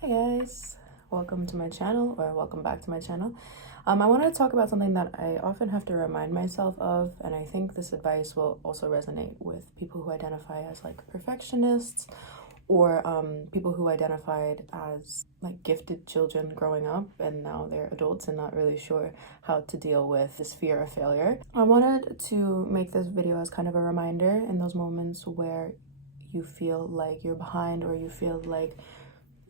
Hi guys, welcome to my channel, or welcome back to my channel. I wanted to talk about something that I often have to remind myself of, and I think this advice will also resonate with people who identify as like perfectionists, or people who identified as like gifted children growing up and now they're adults and not really sure how to deal with this fear of failure. I wanted to make this video as kind of a reminder in those moments where you feel like you're behind or you feel like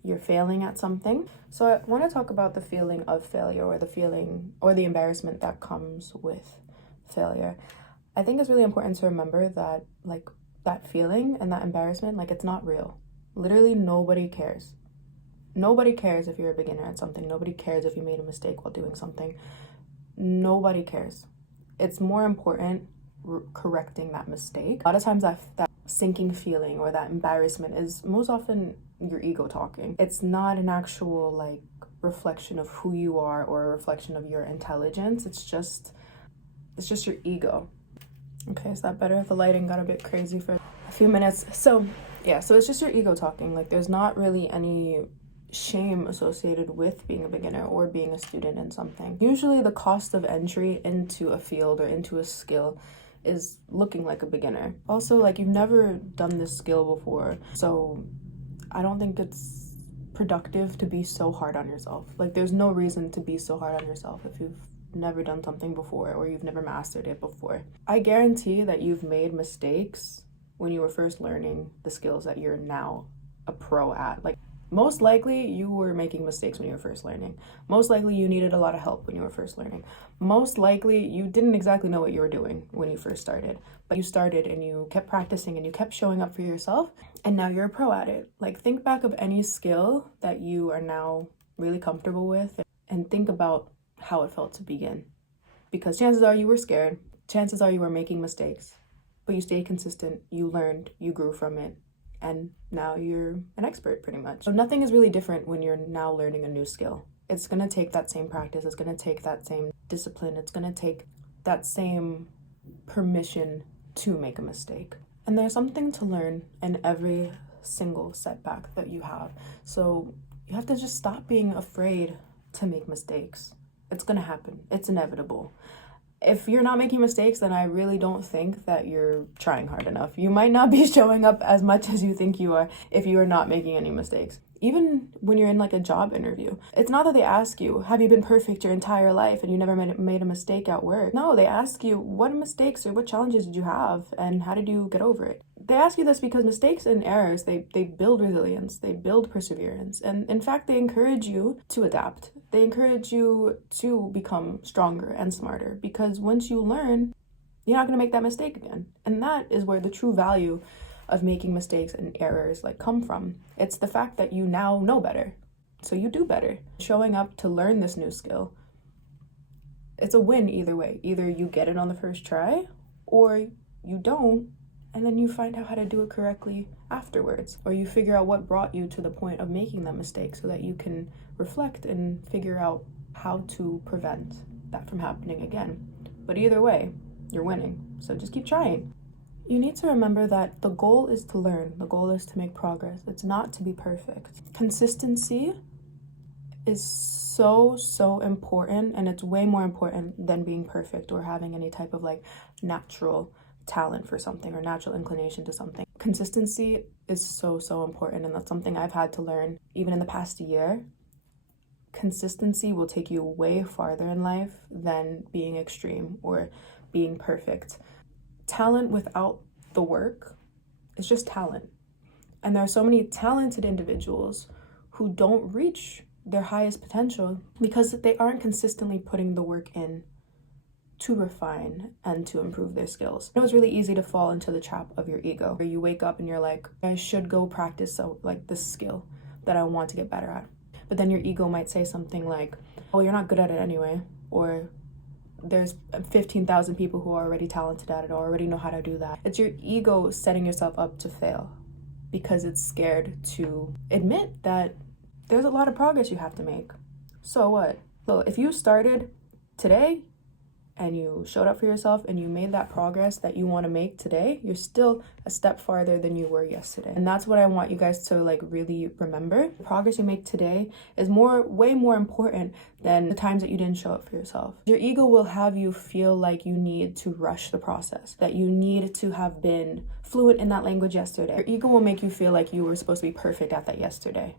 you're failing at something. So I want to talk about the feeling of failure, or the feeling or the embarrassment that comes with failure. I think it's really important to remember that like that feeling and that embarrassment, like it's not real. Literally nobody cares. Nobody cares if you're a beginner at something. Nobody cares if you made a mistake while doing something. Nobody cares. It's more important correcting that mistake. A lot of times that sinking feeling or that embarrassment is most often your ego talking. It's not an actual like reflection of who you are or a reflection of your intelligence. It's just your ego. Okay, is that better? The lighting got a bit crazy for a few minutes. So yeah, so it's just your ego talking. Like there's not really any shame associated with being a beginner or being a student in something. Usually the cost of entry into a field or into a skill is looking like a beginner. Also, like you've never done this skill before, so I don't think it's productive to be so hard on yourself. Like there's no reason to be so hard on yourself if you've never done something before or you've never mastered it before. I guarantee that you've made mistakes when you were first learning the skills that you're now a pro at. Like most likely you were making mistakes when you were first learning. Most likely you needed a lot of help when you were first learning. Most likely you didn't exactly know what you were doing when you first started, but you started and you kept practicing and you kept showing up for yourself, and now you're a pro at it. Like think back of any skill that you are now really comfortable with and think about how it felt to begin. Because chances are you were scared, chances are you were making mistakes, but you stayed consistent, you learned, you grew from it, and now you're an expert pretty much. So nothing is really different when you're now learning a new skill. It's gonna take that same practice, it's gonna take that same discipline, it's gonna take that same permission to make a mistake. And there's something to learn in every single setback that you have. So you have to just stop being afraid to make mistakes. It's gonna happen, it's inevitable. If you're not making mistakes, then I really don't think that you're trying hard enough. You might not be showing up as much as you think you are if you are not making any mistakes. Even when you're in like a job interview, it's not that they ask you, have you been perfect your entire life and you never made a mistake at work? No, they ask you, what mistakes or what challenges did you have and how did you get over it? They ask you this because mistakes and errors, they build resilience, they build perseverance, and in fact, they encourage you to adapt. They encourage you to become stronger and smarter, because once you learn, you're not going to make that mistake again. And that is where the true value of making mistakes and errors like come from. It's the fact that you now know better, so you do better. Showing up to learn this new skill, it's a win either way. Either you get it on the first try or you don't, and then you find out how to do it correctly afterwards, or you figure out what brought you to the point of making that mistake so that you can reflect and figure out how to prevent that from happening again. But either way, you're winning, so just keep trying. You need to remember that the goal is to learn, the goal is to make progress. It's not to be perfect. Consistency is so important, and it's way more important than being perfect or having any type of like natural talent for something or natural inclination to something. Consistency is so important, and that's something I've had to learn even in the past year. Consistency will take you way farther in life than being extreme or being perfect. Talent without the work is just talent. And there are so many talented individuals who don't reach their highest potential because they aren't consistently putting the work in to refine and to improve their skills. It was really easy to fall into the trap of your ego, where you wake up and you're like, I should go practice like this skill that I want to get better at. But then your ego might say something like, oh, you're not good at it anyway, or there's 15,000 people who are already talented at it or already know how to do that. It's your ego setting yourself up to fail because it's scared to admit that there's a lot of progress you have to make. So what? So if you started today and you showed up for yourself and you made that progress that you want to make today, you're still a step farther than you were yesterday. And that's what I want you guys to like really remember. The progress you make today is way more important than the times that you didn't show up for yourself. Your ego will have you feel like you need to rush the process, that you need to have been fluent in that language yesterday. Your ego will make you feel like you were supposed to be perfect at that yesterday.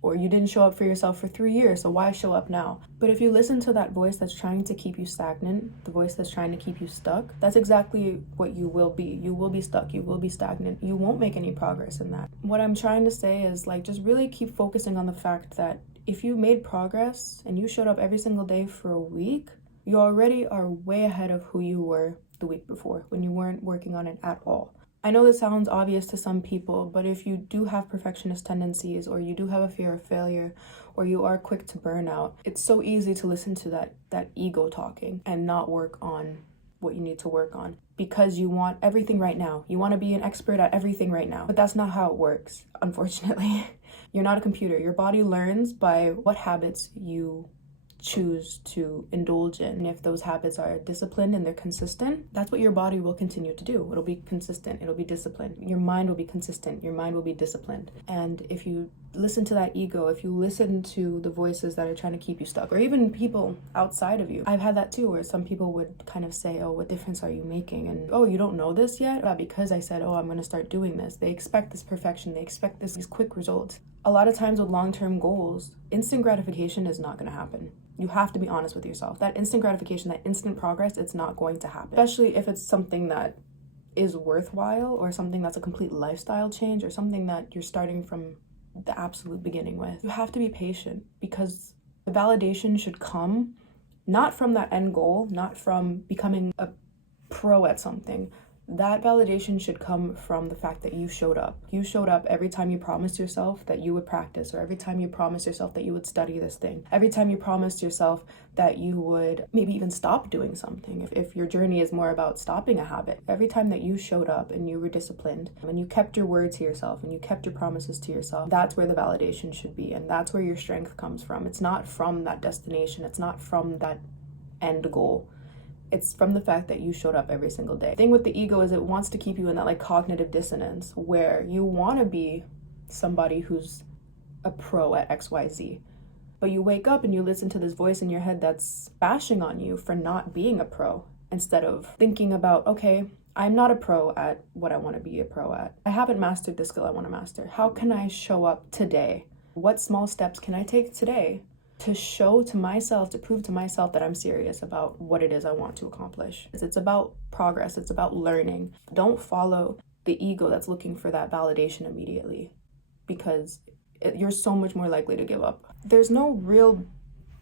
Or you didn't show up for yourself for 3 years, so why show up now? But if you listen to that voice that's trying to keep you stagnant, the voice that's trying to keep you stuck, that's exactly what you will be. You will be stuck, you will be stagnant. You won't make any progress in that. What I'm trying to say is like, just really keep focusing on the fact that if you made progress and you showed up every single day for a week, you already are way ahead of who you were the week before when you weren't working on it at all. I know this sounds obvious to some people, but if you do have perfectionist tendencies, or you do have a fear of failure, or you are quick to burn out, it's so easy to listen to that ego talking and not work on what you need to work on because you want everything right now. You want to be an expert at everything right now, but that's not how it works, unfortunately. You're not a computer. Your body learns by what habits you choose to indulge in. And if those habits are disciplined and they're consistent, that's what your body will continue to do. It'll be consistent, it'll be disciplined. Your mind will be consistent, your mind will be disciplined. And if you listen to that ego, if you listen to the voices that are trying to keep you stuck, or even people outside of you, I've had that too, where some people would kind of say, oh, what difference are you making? And oh, you don't know this yet? Because I said, oh, I'm going to start doing this. They expect this perfection, they expect these quick results. A lot of times with long-term goals, instant gratification is not going to happen. You have to be honest with yourself. That instant gratification, that instant progress, it's not going to happen. Especially if it's something that is worthwhile, or something that's a complete lifestyle change, or something that you're starting from the absolute beginning with. You have to be patient, because the validation should come not from that end goal, not from becoming a pro at something. That validation should come from the fact that you showed up. You showed up every time you promised yourself that you would practice, or every time you promised yourself that you would study this thing. Every time you promised yourself that you would maybe even stop doing something, if your journey is more about stopping a habit. Every time that you showed up and you were disciplined and you kept your word to yourself and you kept your promises to yourself, that's where the validation should be, and that's where your strength comes from. It's not from that destination. It's not from that end goal. It's from the fact that you showed up every single day. The thing with the ego is it wants to keep you in that like cognitive dissonance, where you want to be somebody who's a pro at XYZ, but you wake up and you listen to this voice in your head that's bashing on you for not being a pro, instead of thinking about, okay, I'm not a pro at what I want to be a pro at. I haven't mastered the skill I want to master. How can I show up today? What small steps can I take today to show to myself, to prove to myself that I'm serious about what it is I want to accomplish? It's about progress. It's about learning. Don't follow the ego that's looking for that validation immediately, because you're so much more likely to give up. There's no real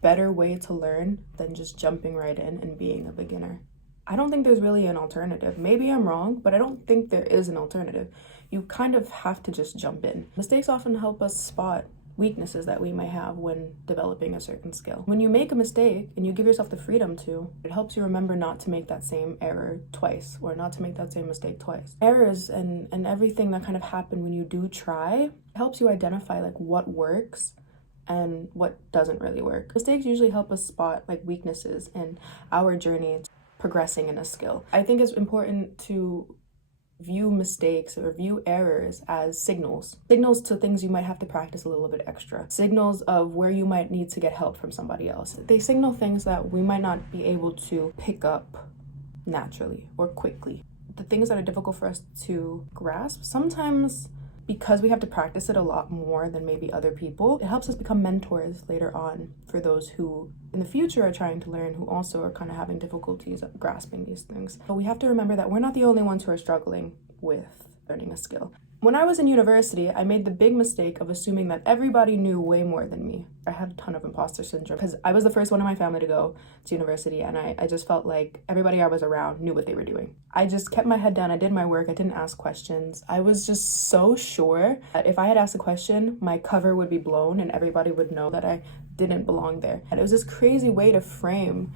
better way to learn than just jumping right in and being a beginner. I don't think there's really an alternative. Maybe I'm wrong, but I don't think there is an alternative. You kind of have to just jump in. Mistakes often help us spot weaknesses that we may have when developing a certain skill. When you make a mistake and you give yourself the freedom to, it helps you remember not to make that same error twice, or not to make that same mistake twice. Errors and everything that kind of happen when you do try helps you identify like what works and what doesn't really work. Mistakes usually help us spot like weaknesses in our journey progressing in a skill. I think it's important to view mistakes or view errors as signals to things you might have to practice a little bit extra, signals of where you might need to get help from somebody else. They signal things that we might not be able to pick up naturally or quickly. The things that are difficult for us to grasp, sometimes because we have to practice it a lot more than maybe other people, it helps us become mentors later on for those who in the future are trying to learn, who also are kind of having difficulties at grasping these things. But we have to remember that we're not the only ones who are struggling with learning a skill. When I was in university, I made the big mistake of assuming that everybody knew way more than me. I had a ton of imposter syndrome because I was the first one in my family to go to university, and I just felt like everybody I was around knew what they were doing. I just kept my head down. I did my work. I didn't ask questions. I was just so sure that if I had asked a question, my cover would be blown and everybody would know that I didn't belong there. And it was this crazy way to frame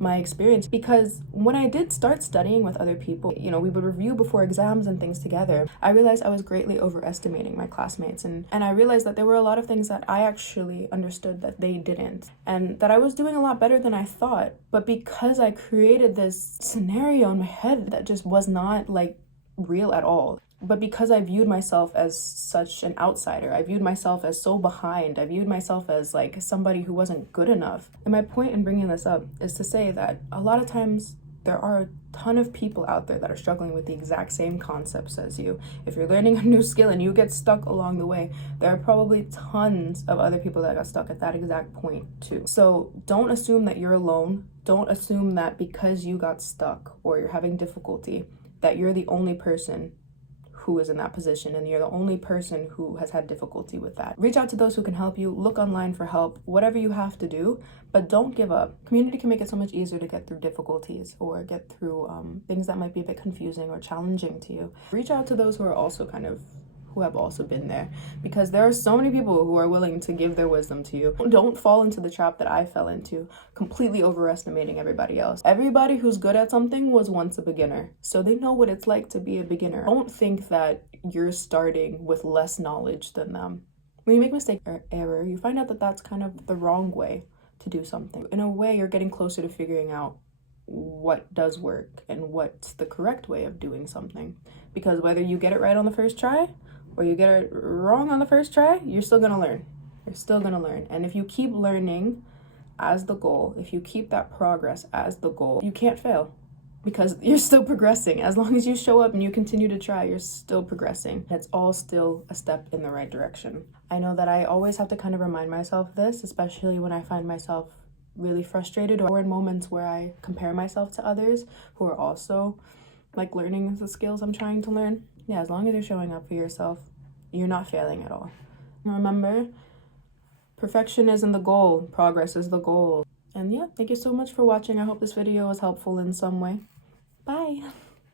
my experience, because when I did start studying with other people, you know, we would review before exams and things together, I realized I was greatly overestimating my classmates, and I realized that there were a lot of things that I actually understood that they didn't, and that I was doing a lot better than I thought. But because I created this scenario in my head that just was not like real at all, but because I viewed myself as such an outsider, I viewed myself as so behind, I viewed myself as like somebody who wasn't good enough. And my point in bringing this up is to say that a lot of times there are a ton of people out there that are struggling with the exact same concepts as you. If you're learning a new skill and you get stuck along the way, there are probably tons of other people that got stuck at that exact point too. So don't assume that you're alone. Don't assume that because you got stuck or you're having difficulty, that you're the only person who is in that position and you're the only person who has had difficulty with that. Reach out to those who can help you, look online for help, whatever you have to do, but don't give up. Community can make it so much easier to get through difficulties or get through things that might be a bit confusing or challenging to you. Reach out to those who are also who have also been there, because there are so many people who are willing to give their wisdom to you. Don't fall into the trap that I fell into, completely overestimating everybody else. Everybody who's good at something was once a beginner, so they know what it's like to be a beginner. Don't think that you're starting with less knowledge than them. When you make a mistake or error, you find out that that's kind of the wrong way to do something. In a way, you're getting closer to figuring out what does work and what's the correct way of doing something, because whether you get it right on the first try or you get it wrong on the first try, you're still gonna learn. You're still gonna learn. And if you keep learning as the goal, if you keep that progress as the goal, you can't fail, because you're still progressing. As long as you show up and you continue to try, you're still progressing. It's all still a step in the right direction. I know that I always have to kind of remind myself this, especially when I find myself really frustrated or in moments where I compare myself to others who are also like learning the skills I'm trying to learn. Yeah, as long as you're showing up for yourself, you're not failing at all. And remember, perfection isn't the goal, progress is the goal. And yeah, thank you so much for watching. I hope this video was helpful in some way. Bye.